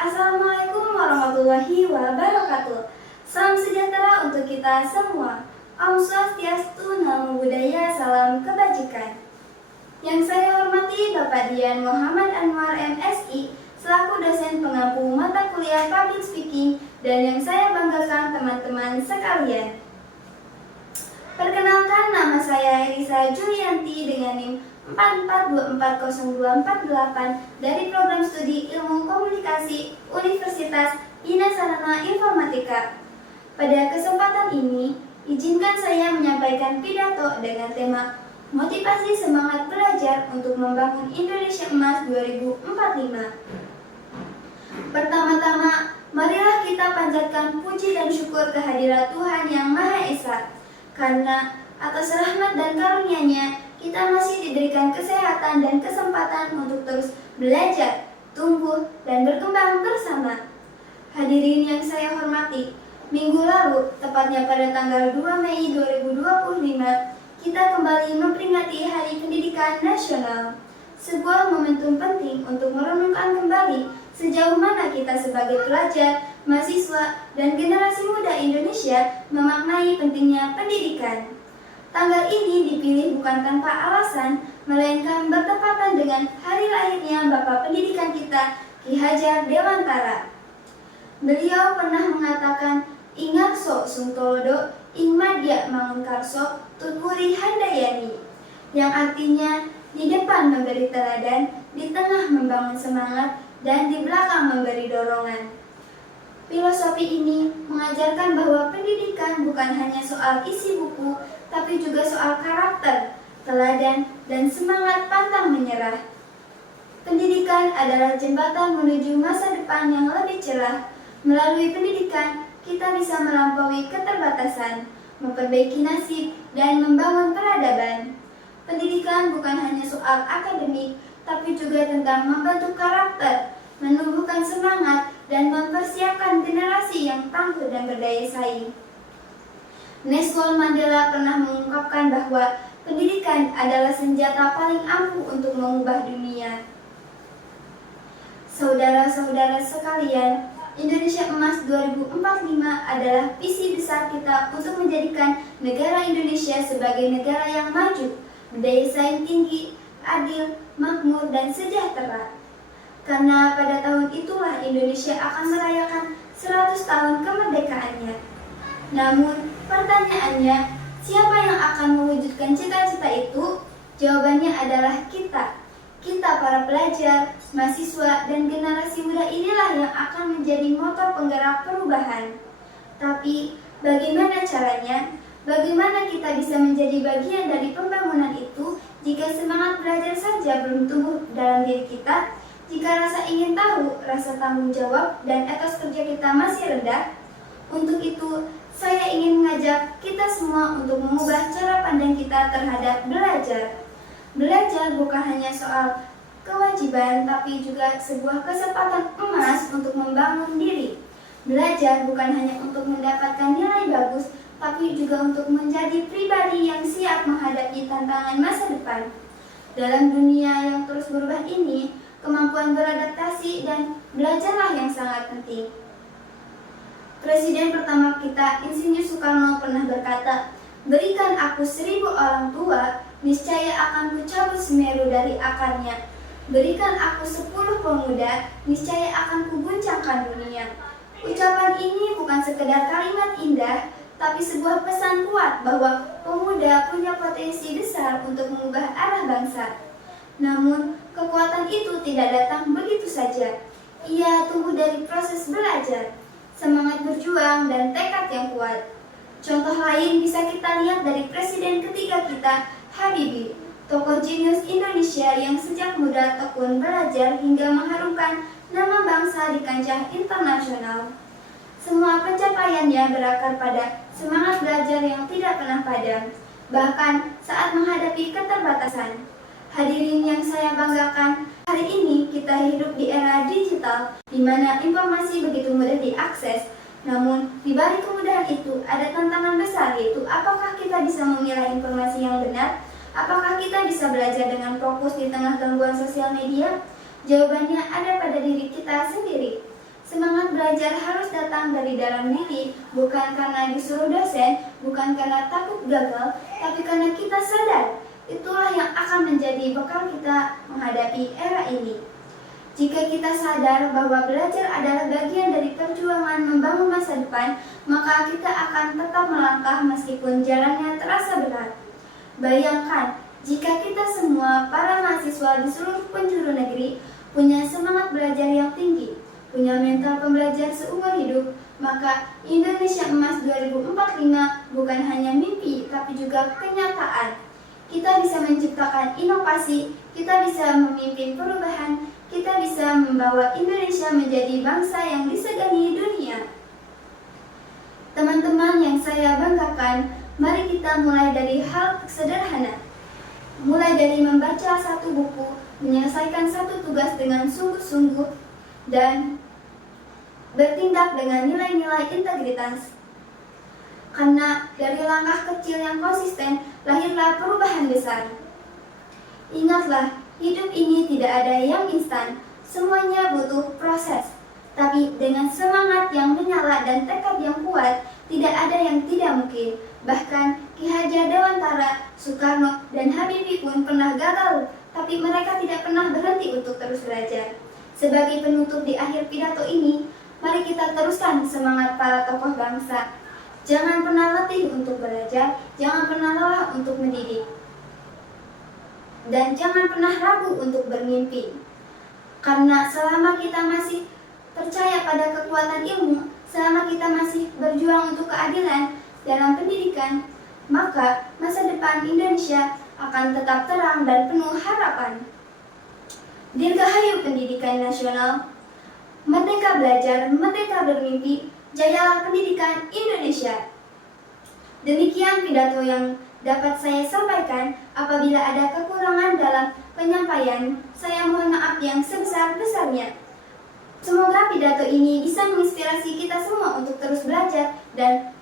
Assalamualaikum warahmatullahi wabarakatuh. Salam sejahtera untuk kita semua. Om Swastiastu, Namo Buddhaya, salam kebajikan. Yang saya hormati Bapak Dian Muhammad Anwar MSI selaku dosen pengampu mata kuliah Public Speaking, dan yang saya banggakan teman-teman sekalian. Perkenalkan, nama saya Elisa Julianti dengan NIM 44240248 dari Program Studi Ilmu Komunikasi Universitas Bina Sarana Informatika. Pada kesempatan ini, izinkan saya menyampaikan pidato dengan tema Motivasi Semangat Belajar untuk Membangun Indonesia Emas 2045. Pertama-tama, marilah kita panjatkan puji dan syukur kehadirat Tuhan Yang Maha Esa, karena atas rahmat dan karunia-Nya kita masih diberikan kesehatan dan kesempatan untuk terus belajar, tumbuh, dan berkembang bersama. Hadirin yang saya hormati, minggu lalu, tepatnya pada tanggal 2 Mei 2025, kita kembali memperingati Hari Pendidikan Nasional. Sebuah momentum penting untuk merenungkan kembali sejauh mana kita sebagai pelajar, mahasiswa, dan generasi muda Indonesia memaknai pentingnya pendidikan. Tanggal ini dipilih bukan tanpa alasan, melainkan bertepatan dengan hari lahirnya Bapak Pendidikan kita, Ki Hajar Dewantara. Beliau pernah mengatakan, "Ingat sok sungtolodo, ing madya mangunkarso, tuturi handayani," yang artinya di depan memberi teladan, di tengah membangun semangat, dan di belakang memberi dorongan. Filosofi ini mengajarkan bahwa pendidikan bukan hanya soal isi buku, tapi juga soal karakter, teladan, dan semangat pantang menyerah. Pendidikan adalah jembatan menuju masa depan yang lebih cerah. Melalui pendidikan, kita bisa melampaui keterbatasan, memperbaiki nasib, dan membangun peradaban. Pendidikan bukan hanya soal akademik, tapi juga tentang membentuk karakter, menumbuhkan semangat, dan mempersiapkan generasi yang tangguh dan berdaya saing. Nelson Mandela pernah mengungkapkan bahwa pendidikan adalah senjata paling ampuh untuk mengubah dunia. Saudara-saudara sekalian, Indonesia Emas 2045 adalah visi besar kita untuk menjadikan negara Indonesia sebagai negara yang maju, berdaya saing tinggi, adil, makmur, dan sejahtera. Karena pada tahun itulah Indonesia akan merayakan 100 tahun kemerdekaannya. Namun, pertanyaannya, siapa yang akan mewujudkan cita-cita itu? Jawabannya adalah kita. Kita para pelajar, mahasiswa, dan generasi muda inilah yang akan menjadi motor penggerak perubahan. Tapi, bagaimana caranya? Bagaimana kita bisa menjadi bagian dari pembangunan itu jika semangat belajar saja belum tumbuh dalam diri kita? Jika rasa ingin tahu, rasa tanggung jawab, dan etos kerja kita masih rendah? Untuk itu, saya ingin mengajak kita semua untuk mengubah cara pandang kita terhadap belajar. Belajar bukan hanya soal kewajiban, tapi juga sebuah kesempatan emas untuk membangun diri. Belajar bukan hanya untuk mendapatkan nilai bagus, tapi juga untuk menjadi pribadi yang siap menghadapi tantangan masa depan. Dalam dunia yang terus berubah ini, kemampuan beradaptasi dan belajarlah yang sangat penting. Presiden pertama kita, Insinyur Soekarno, pernah berkata, "Berikan aku 1000 orang tua, niscaya akan kucabut Semeru dari akarnya. Berikan aku 10 pemuda, niscaya akan kuguncangkan dunia." Ucapan ini bukan sekedar kalimat indah, tapi sebuah pesan kuat bahwa pemuda punya potensi besar untuk mengubah arah bangsa. Namun, kekuatan itu tidak datang begitu saja. Ia tumbuh dari proses belajar, semangat berjuang, dan tekad yang kuat. Contoh lain bisa kita lihat dari presiden ketiga kita, Habibie, tokoh jenius Indonesia yang sejak muda tekun belajar hingga mengharumkan nama bangsa di kancah internasional. Semua pencapaiannya berakar pada semangat belajar yang tidak pernah padam, bahkan saat menghadapi keterbatasan. Hadirin yang saya banggakan, hari ini kita hidup di era digital, di mana informasi begitu mudah diakses. Namun, di balik kemudahan itu ada tantangan besar, yaitu apakah kita bisa memilah informasi yang benar? Apakah kita bisa belajar dengan fokus di tengah gangguan sosial media? Jawabannya ada pada diri kita sendiri. belajar harus datang dari dalam diri, bukan karena disuruh dosen, bukan karena takut gagal, tapi karena kita sadar. Itulah yang akan menjadi bekal kita menghadapi era ini. Jika kita sadar bahwa belajar adalah bagian dari perjuangan membangun masa depan, maka kita akan tetap melangkah meskipun jalannya terasa berat. Bayangkan, jika kita semua para mahasiswa di seluruh penjuru negeri punya semangat belajar yang tinggi, punya mental pembelajar seumur hidup, maka Indonesia Emas 2045 bukan hanya mimpi, tapi juga kenyataan. Kita bisa menciptakan inovasi, kita bisa memimpin perubahan, kita bisa membawa Indonesia menjadi bangsa yang disegani dunia. Teman-teman yang saya banggakan, mari kita mulai dari hal sederhana. Mulai dari membaca satu buku, menyelesaikan satu tugas dengan sungguh-sungguh, dan bertindak dengan nilai-nilai integritas. Karena dari langkah kecil yang konsisten, lahirlah perubahan besar. Ingatlah, hidup ini tidak ada yang instan, semuanya butuh proses. Tapi dengan semangat yang menyala dan tekad yang kuat, tidak ada yang tidak mungkin. Bahkan Ki Hajar Dewantara, Soekarno, dan Habibie pun pernah gagal, tapi mereka tidak pernah berhenti untuk terus belajar. Sebagai penutup di akhir pidato ini, mari kita teruskan semangat para tokoh bangsa. Jangan pernah letih untuk belajar, jangan pernah lelah untuk mendidik, dan jangan pernah ragu untuk bermimpi. Karena selama kita masih percaya pada kekuatan ilmu, selama kita masih berjuang untuk keadilan dalam pendidikan, maka masa depan Indonesia akan tetap terang dan penuh harapan. Dirgahayu pendidikan nasional, merdeka belajar, merdeka bermimpi, jayalah pendidikan Indonesia. Demikian pidato yang dapat saya sampaikan. Apabila ada kekurangan dalam penyampaian, saya mohon maaf yang sebesar-besarnya. Semoga pidato ini bisa menginspirasi kita semua untuk terus belajar dan